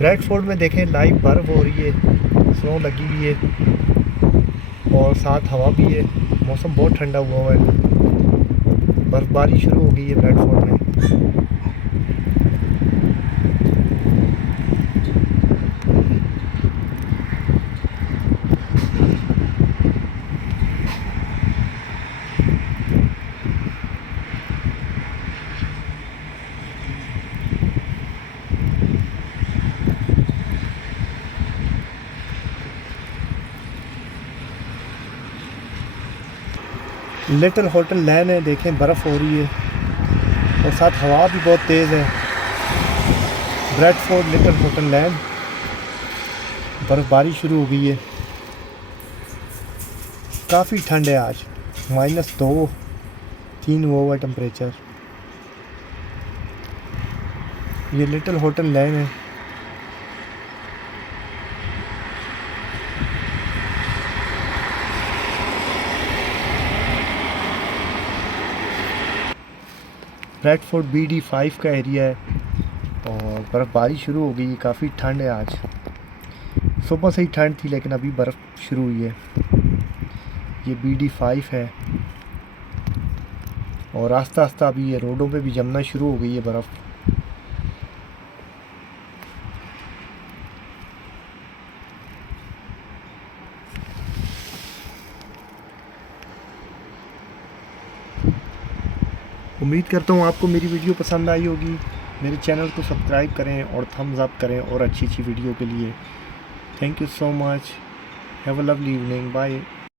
Bradford में देखें live बर्फ़ हो रही है, स्नो लगी हुई है और साथ हवा भी है। मौसम बहुत ठंडा हुआ है, बर्फ़बारी शुरू हो गई है ब्रैडफोर्ड में। लिटिल होटल लैन है, देखें बर्फ़ हो रही है और साथ हवा भी बहुत तेज़ है। ब्रैडफोर्ड लिटिल होटल लैन, बर्फ़बारी शुरू हो गई है। काफ़ी ठंड है आज, -2-3 हुआ हुआ टेम्परेचर। ये लिटिल होटल लैन है। ब्रैडफोर्ड BD5 का एरिया है और बर्फ़बारी शुरू हो गई है। काफ़ी ठंड है आज, सुबह से ही ठंड थी लेकिन अभी बर्फ़ शुरू हुई है। ये BD5 है और आस्ता आस्ता अभी ये रोडों पे भी जमना शुरू हो गई है बर्फ़। उम्मीद करता हूँ आपको मेरी वीडियो पसंद आई होगी। मेरे चैनल को सब्सक्राइब करें और थम्स अप करें और अच्छी अच्छी वीडियो के लिए। Thank you so much. Have a lovely evening. Bye.